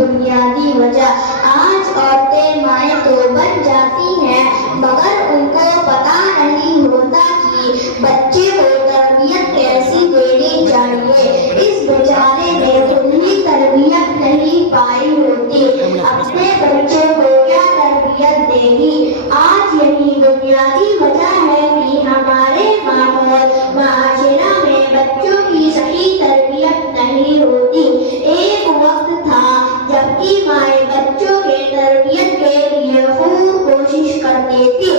بنیادی وجہ۔ آج عورتیں مائیں تو بن جاتی ہیں مگر ان کو پتہ نہیں ہوتا کہ بچے کو تربیت کیسی دینی چاہیے۔ اس بیچارے نے خود ہی تربیت نہیں پائی ہوتی، اپنے بچے کو کیا تربیت دے گی؟ آج یہی بنیادی وجہ ہے کہ ہمارے ماحول معاشرہ میں بچوں کی صحیح تربیت نہیں ہوتی۔ ایک وقت تھا جب کہ مائیں بچوں کے تربیت کے لیے خوب کوشش کرتی تھی۔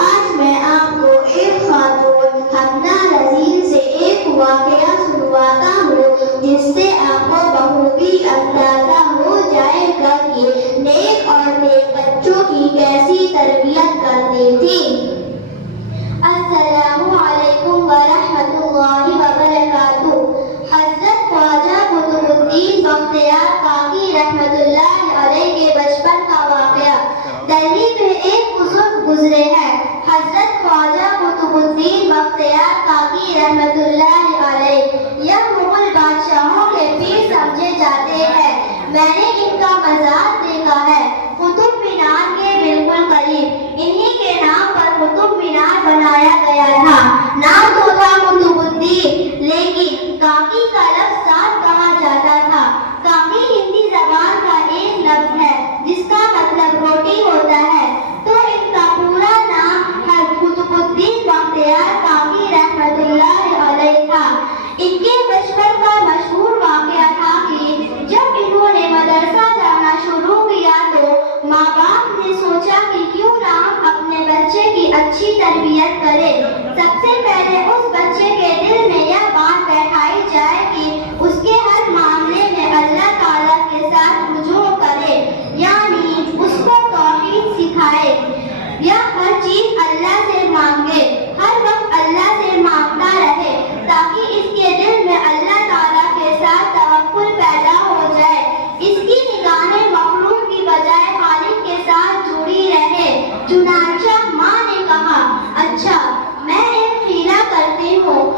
آج میں آپ کو ایک خاتون حمدہ رضین سے ایک واقعہ سنواتا ہوں جس سے آپ کو بخوبی اندازہ ہو جائے گا کہ نیک عورتیں بچوں کی کیسی تربیت کرتی تھیں۔ السلام علیکم ورحمۃ اللہ وبرکاتہ۔ حضرت خواجہ قطب الدین بختیار کاکی رحمۃ اللہ علیہ کے بچپن کا واقعہ۔ دہلی میں ایک بزرگ گزرے ہیں، حضرت خواجہ قطب الدین بختیار کاکی رحمۃ اللہ علیہ۔ یہ مغل بادشاہوں کے پیر سمجھے جاتے ہیں۔ میں نے ان کا مزار دیکھا ہے، قطب مینار کے بالکل قریب۔ انہی کے نام پر قطب مینار بنایا گیا تھا۔ نام تو تھا قطب الدین، لیکن کاکی کا لفظ ساتھ کہا جاتا تھا۔ کاکی ہندی زبان کا ایک لفظ ہے جس کا مطلب روٹی ہوتا ہے، تو ان کا پورا نام قطب الدین بختیار کاکی رحمۃ اللہ علیہ تھا۔ ان کے بچپن کا مشہور واقعہ تھا کہ جب انہوں نے مدرسہ جانا شروع کیا تو ماں باپ نے سوچا کہ کیوں نہ ہم اپنے بچے کی اچھی تربیت کریں۔ سب سے پہلے اس بچے کے دل میں یہ بات بیٹھائی جائے کہ اس کے ہر معاملے میں اللہ تعالیٰ کے ساتھ رجوع کرے، یعنی اس کو توحید سکھائے، یا ہر چیز اللہ سے مانگے، ہر وقت اللہ سے مانگتا رہے تاکہ اس کے دل میں اللہ تعالیٰ کے ساتھ توکل پیدا ہو جائے، اس کی نگاہیں مخلوق کی بجائے خالق کے ساتھ جڑی رہے۔ چنانچہ ماں نے کہا، اچھا میں ایک حیلہ کرتی ہوں،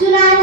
چنانچہ